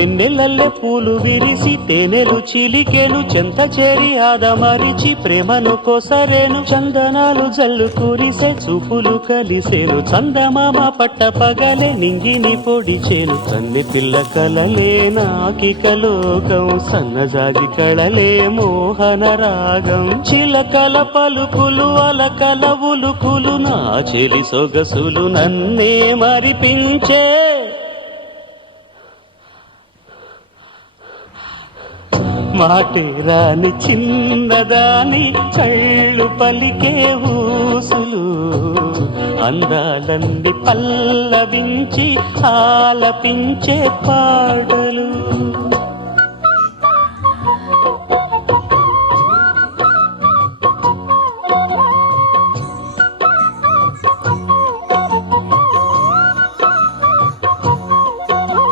వెన్నెలల్లె పూలు విరిసి తేనెలు చిలికెను చెంత చేరి ఆదమరిచి ప్రేమను కొసరేను చందనాలు జల్లు కురిసే చూపులు కలిసేను చందమామ పట్ట పగలే నింగిని పొడిచేను కన్నె పిల్ల కలలే నాకిక లోకం సన్నజాజి కళలే మోహన రాగం చిలకల పలుకులు అలకల ఉలుకులు నా చెలి సొగసులు నన్నే మరిపించే మాటే రాని చిన్నదాని కళ్ళు పలికే ఊసులు అందాలన్నీ పల్లవించి ఆలపించే పాటలు